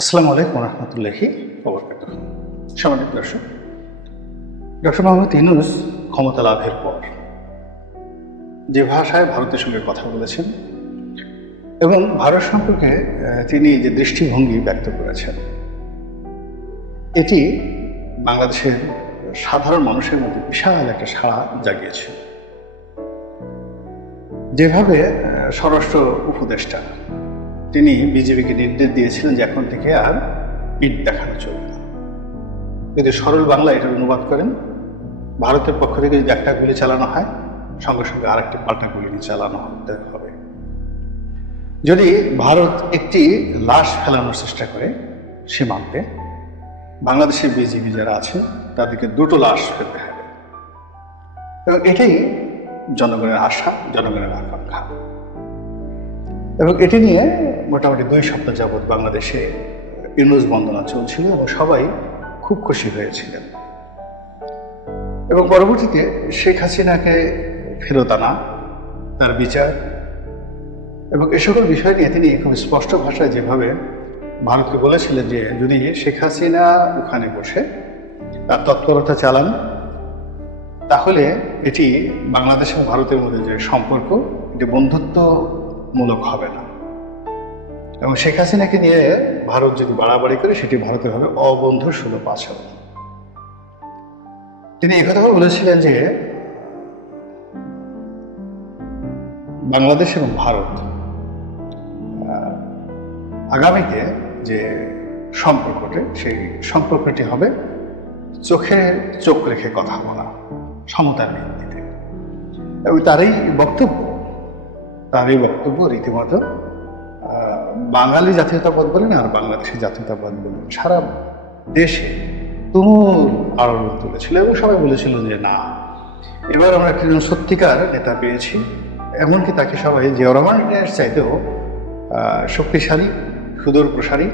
আসসালামু আলাইকুম রহমতুল্লাহি ওবারাকাতুহু। সম্মানিত দর্শক, ডক্টর মোহাম্মদ ইউনূস ক্ষমতা লাভের পর যে ভাষায় ভারতের সঙ্গে কথা বলেছেন এবং ভারত সম্পর্কে তিনি যে দৃষ্টিভঙ্গি ব্যক্ত করেছেন, এটি বাংলাদেশের সাধারণ মানুষের মধ্যে বিশাল একটা সাড়া জাগিয়েছে। যেভাবে স্বরাষ্ট্র উপদেষ্টা তিনি বিজেপিকে নির্দেশ দিয়েছিলেন যে এখন থেকে আর ইট দেখানো চলবে না। যদি সরল বাংলা এটার অনুবাদ করেন, ভারতের পক্ষ থেকে যদি একটা গুলি চালানো হয়, সঙ্গে সঙ্গে আরেকটি পাল্টা গুলি চালানো হতে হবে। যদি ভারত একটি লাশ ফেলানোর চেষ্টা করে সীমান্তে, বাংলাদেশের বিজেপি যারা আছে তাদেরকে দুটো লাশ ফেলতে হবে। এবং এটাই জনগণের আশা, জনগণের আকাঙ্ক্ষা। এবং এটি নিয়ে মোটামুটি 2 সপ্তাহ যাবৎ বাংলাদেশে ইউনূস বন্দনা চলছিল এবং সবাই খুব খুশি হয়েছিলেন। এবং পরবর্তীতে শেখ হাসিনাকে ফেরত আনা, তার বিচার এবং এ সকল বিষয় নিয়ে তিনি খুব স্পষ্ট ভাষায় যেভাবে ভারতকে বলেছিলেন যে যদি শেখ হাসিনা ওখানে বসে তার তৎপরতা চালান, তাহলে এটি বাংলাদেশ এবং ভারতের মধ্যে যে সম্পর্ক, এটি বন্ধুত্বমূলক হবে না। এবং শেখ হাসিনাকে নিয়ে ভারত যদি বাড়াবাড়ি করে, সেটি ভারতের হবে অবন্ধু সুলভ আচরণ। তিনি এই কথা বলেছিলেন যে বাংলাদেশ এবং ভারত আগামীতে যে সম্পর্কটি, সেই সম্পর্কটি হবে চোখে চোখ রেখে কথা বলা, সমতার ভিত্তিতে। এবং তারই বক্তব্য রীতিমতো বাঙালি জাতীয়তাবাদ বলেন আর বাংলাদেশের জাতীয়তাবাদ বলেন সারা দেশে তুমুল আলোড়ন তুলেছিল এবং সবাই বলেছিল যে না, এবার আমরা একজন সত্যিকার নেতা পেয়েছি। এমনকি তাকে সবাই জিয়াউর রহমানের চাইতেও শক্তিশালী, সুদূর প্রসারী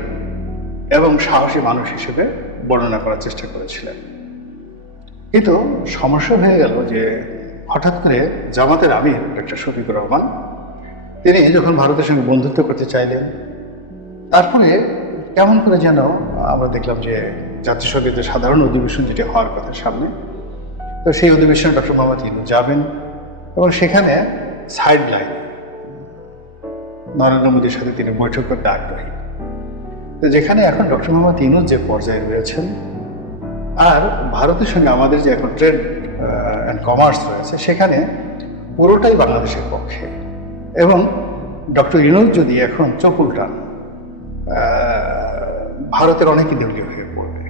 এবং সাহসী মানুষ হিসেবে বর্ণনা করার চেষ্টা করেছিলেন। কিন্তু সমস্যা হয়ে গেল যে হঠাৎ করে জামাতের আমির ডক্টর শফিকুর রহমান তিনি যখন ভারতের সঙ্গে বন্ধুত্ব করতে চাইলেন, তারপরে কেমন করে যেন আমরা দেখলাম যে জাতীয় সংসদের সাধারণ অধিবেশন যেটি হওয়ার কথা সামনে, তো সেই অধিবেশনে ডক্টর মোহাম্মদ ইউনূস যাবেন এবং সেখানে সাইড লাইন নরেন্দ্র মোদীর সাথে তিনি বৈঠক করতে আগ্রহী। তো যেখানে এখন ডক্টর মোহাম্মদ ইউনূস যে পর্যায়ে রয়েছেন আর ভারতের সঙ্গে আমাদের যে এখন ট্রেড অ্যান্ড কমার্স রয়েছে, সেখানে পুরোটাই বাংলাদেশের পক্ষে। এবং ডক্টর ইউনূস যদি এখন চোখ উল্টান, ভারতের অনেকই দেউলিয়া হয়ে পড়বে।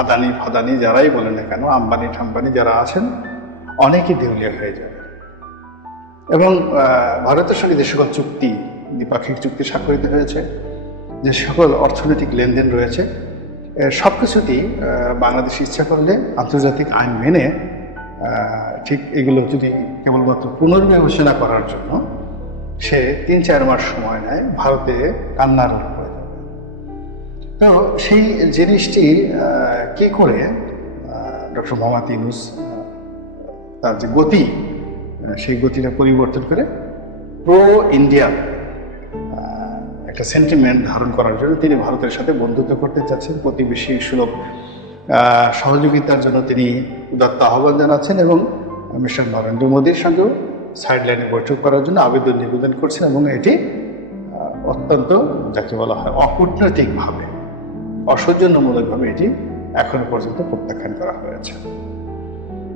আদানি ফাদানি যারাই বলেন না কেন, আম্বানি ঠাম্বানি যারা আছেন, অনেকই দেউলিয়া হয়ে যাবে। এবং ভারতের সঙ্গে যে সকল চুক্তি, দ্বিপাক্ষিক চুক্তি স্বাক্ষরিত হয়েছে, যে সকল অর্থনৈতিক লেনদেন রয়েছে, সব কিছুতেই বাংলাদেশ ইচ্ছা করলে আন্তর্জাতিক আইন মেনে ঠিক এগুলো যদি কেবলমাত্র পুনর্বিবেচনা করার জন্য সে 3-4 মাস সময় নেয়, ভারতে কান্নার হয়ে যাবে। তো সেই জিনিসটি কি করে ডক্টর মোহাম্মদ ইউনূস তার যে গতি, সেই গতিটা পরিবর্তন করে প্রো ইন্ডিয়া একটা সেন্টিমেন্ট ধারণ করার জন্য তিনি ভারতের সাথে বন্ধুত্ব করতে চাচ্ছেন, প্রতিবেশী সুলভ সহযোগিতার জন্য তিনি উদাত্ত আহ্বান জানাচ্ছেন এবং মিস্টার নরেন্দ্র মোদীর সঙ্গেও সাইড লাইনে বৈঠক করার জন্য আবেদন নিবেদন করছেন। এবং এটি অত্যন্ত, যাকে বলা হয় অকূটনৈতিকভাবে, অসৌজন্যমূলকভাবে এটি এখনো পর্যন্ত প্রত্যাখ্যান করা হয়েছে।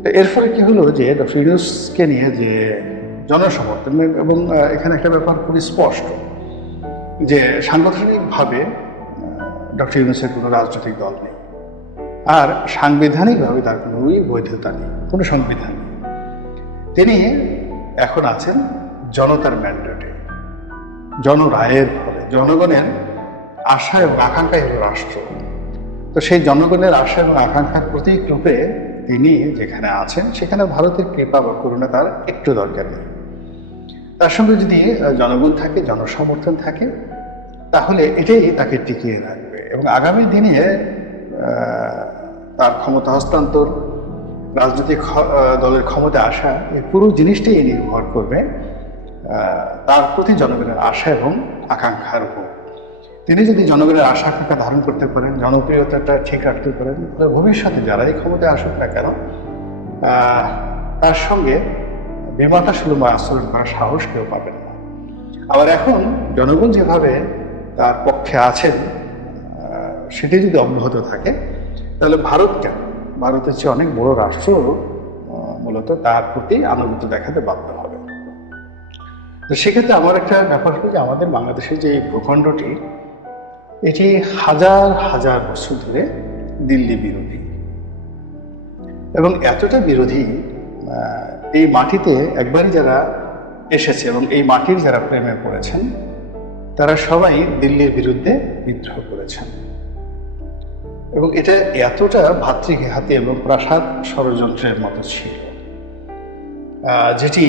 তো এর ফলে কি হলো যে ডক্টর ইউনূসকে নিয়ে যে জনসমর্থন, এবং এখানে একটা ব্যাপার খুবই স্পষ্ট যে সাংগঠনিকভাবে ডক্টর ইউনূসের কোনো রাজনৈতিক দল নেই, আর সাংবিধানিকভাবে তার কোনো বৈধতা নেই, কোনো সংবিধান নেই। তিনি এখন আছেন জনতার ম্যান্ডেটে, জনরায়ের ফলে, জনগণের আশা এবং আকাঙ্ক্ষাই হল রাষ্ট্র। তো সেই জনগণের আশা এবং আকাঙ্ক্ষার প্রতীক রূপে তিনি যেখানে আছেন, সেখানে ভারতের কৃপা বা করুণা তার একটু দরকার নেই। তার সঙ্গে যদি জনগণ থাকে, জনসমর্থন থাকে, তাহলে এটাই তাকে টিকিয়ে রাখবে। এবং আগামী দিনে তার ক্ষমতা হস্তান্তর, রাজনৈতিক দলের ক্ষমতা আসা, এই পুরো জিনিসটাই নির্ভর করবে তার প্রতি জনগণের আশা এবং আকাঙ্ক্ষার উপর। তিনি যদি জনগণের আশা আকাঙ্ক্ষা ধারণ করতে পারেন, জনপ্রিয়তাটা ঠিক রাখতে পারেন, তাহলে ভবিষ্যতে যারাই ক্ষমতায় আসুক না কেন তার সঙ্গে বিমাতা সুলভ আচরণ করার সাহস কেউ পাবেন না। আবার এখন জনগণ যেভাবে তার পক্ষে আছেন সেটি যদি অব্যাহত থাকে, তাহলে ভারত কেন, ভারতের চেয়ে অনেক বড় রাষ্ট্র মূলত তার প্রতি আনুগত্য দেখাতে বাধ্য হবে। তো সেক্ষেত্রে আমার একটা ব্যাপার হলো যে আমাদের বাংলাদেশের যে ভূখণ্ডটি, এটি হাজার হাজার বছর ধরে দিল্লি বিরোধী, এবং এতটা বিরোধী এই মাটিতে একবারই যারা এসেছে এবং এই মাটির যারা প্রেমে পড়েছেন তারা সবাই দিল্লির বিরুদ্ধে বিদ্রোহ করেছেন। এবং এটা এতটা ভাতৃঘাতী এবং প্রাসাদ ষড়যন্ত্রের মতো ছিল, যেটি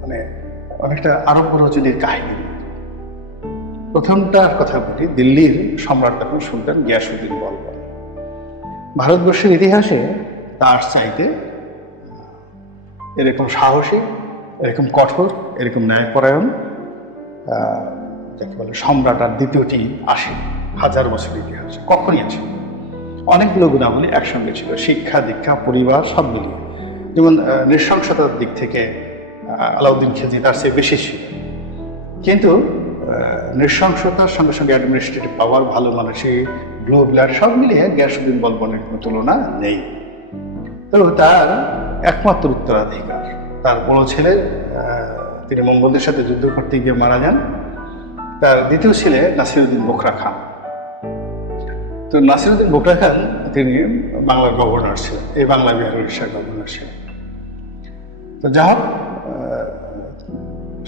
মানে অনেকটা আরব রজনীর কাহিনী। প্রথমটার কথা বলি, দিল্লির সম্রাট তখন সুলতান গিয়াসউদ্দিন বলবন। ভারতবর্ষের ইতিহাসে তার চাইতে এরকম সাহসী, এরকম কঠোর, এরকম ন্যায়পরায়ণ যাকে বলে সম্রাট আর দ্বিতীয়টি আসে হাজার বছর ইতিহাসে কখনই আছে। অনেকগুলো গুণাবলী একসঙ্গে ছিল, শিক্ষা, দীক্ষা, পরিবার সব মিলিয়ে। যেমন নৃশংসতার দিক থেকে আলাউদ্দিন খিলজি তার চেয়ে বেশি ছিল, কিন্তু নৃশংসতার সঙ্গে সঙ্গে অ্যাডমিনিস্ট্রেটিভ পাওয়ার, ভালো মানুষই, ব্লু ব্লাড সব মিলিয়ে গিয়াসউদ্দিন বলবনের কোনো তুলনা নেই। তো তার একমাত্র উত্তরাধিকার তার বড় ছেলে, তিনি মঙ্গলদের সাথে যুদ্ধ করতে গিয়ে মারা যান। তার দ্বিতীয় ছেলে নাসিরউদ্দিন বোখরা খান। তো নাসিরউদ্দিন বোখরা খান তিনি বাংলার গভর্নর ছিলেন, এই বাংলা বিহার উড়িষ্যার গভর্নর ছিলেন। তো যা হোক,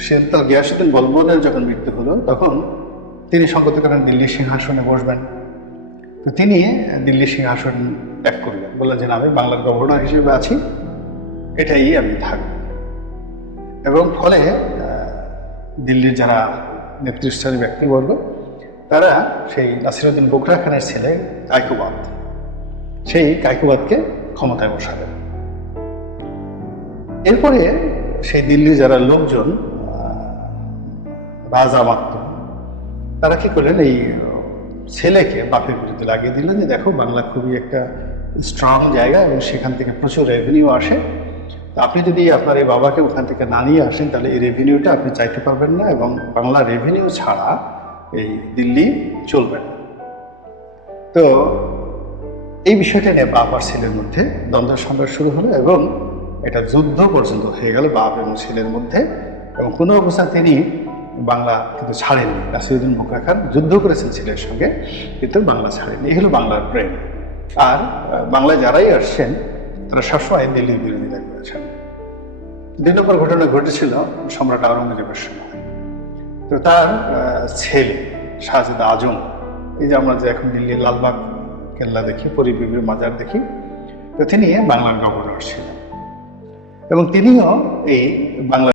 সে তো গিয়াসউদ্দিন বলবনের যখন মৃত্যু হলো তখন তিনি সঙ্গত করেন দিল্লির সিংহাসনে বসবেন। তো তিনি দিল্লির সিংহাসন ত্যাগ করলেন, বললেন যে আমি বাংলার গভর্নর হিসেবে আছি, এটাই আমি থাকব। এবং ফলে দিল্লির যারা নেতৃস্থানীয় ব্যক্তিবর্গ তারা সেই নাসিরউদ্দিন বোখরা খানের ছেলে কায়কোবাদ, সেই কায়কোবাদকে ক্ষমতায় বসালেন। এরপরে সেই দিল্লির যারা লোকজন, রাজা মাত্র, তারা কি করলেন, এই ছেলেকে বাপের বিরুদ্ধে লাগিয়ে দিলেন যে দেখো বাংলা খুবই একটা স্ট্রং জায়গা এবং সেখান থেকে প্রচুর রেভিনিউ আসে, তো আপনি যদি আপনার এই বাবাকে ওখান থেকে না নিয়ে আসেন তাহলে এই রেভিনিউটা আপনি চাইতে পারবেন না, এবং বাংলা রেভিনিউ ছাড়া এই দিল্লি চলবে না। তো এই বিষয়টা নিয়ে বাপ আর ছেলের মধ্যে দ্বন্দ্ব সংঘর্ষ শুরু হলো এবং এটা যুদ্ধ পর্যন্ত হয়ে গেল বাপ এবং ছেলের মধ্যে। এবং কোনো অবস্থায় তিনি বাংলা কিন্তু ছাড়েননি। নাসিরউদ্দিন বোখরা খান যুদ্ধ করেছেন ছেলের সঙ্গে, কিন্তু বাংলা ছাড়েননি। এই হলো বাংলার প্রেম। আর বাংলায় যারাই আসছেন তারা সবসময় দিল্লির বিরোধিতা করেছেন। 2 নম্বর ঘটনা ঘটেছিল সম্রাট আওরঙ্গজেবের সময়। তো তার ছেলে শাহজাদা আজম, এই যে আমরা যে এখন দিল্লির লালবাগ কেল্লা দেখি, পরিবিবির মাজার দেখি, তো তিনি বাংলার গভর্নর ছিলেন এবং তিনিও এই বাংলা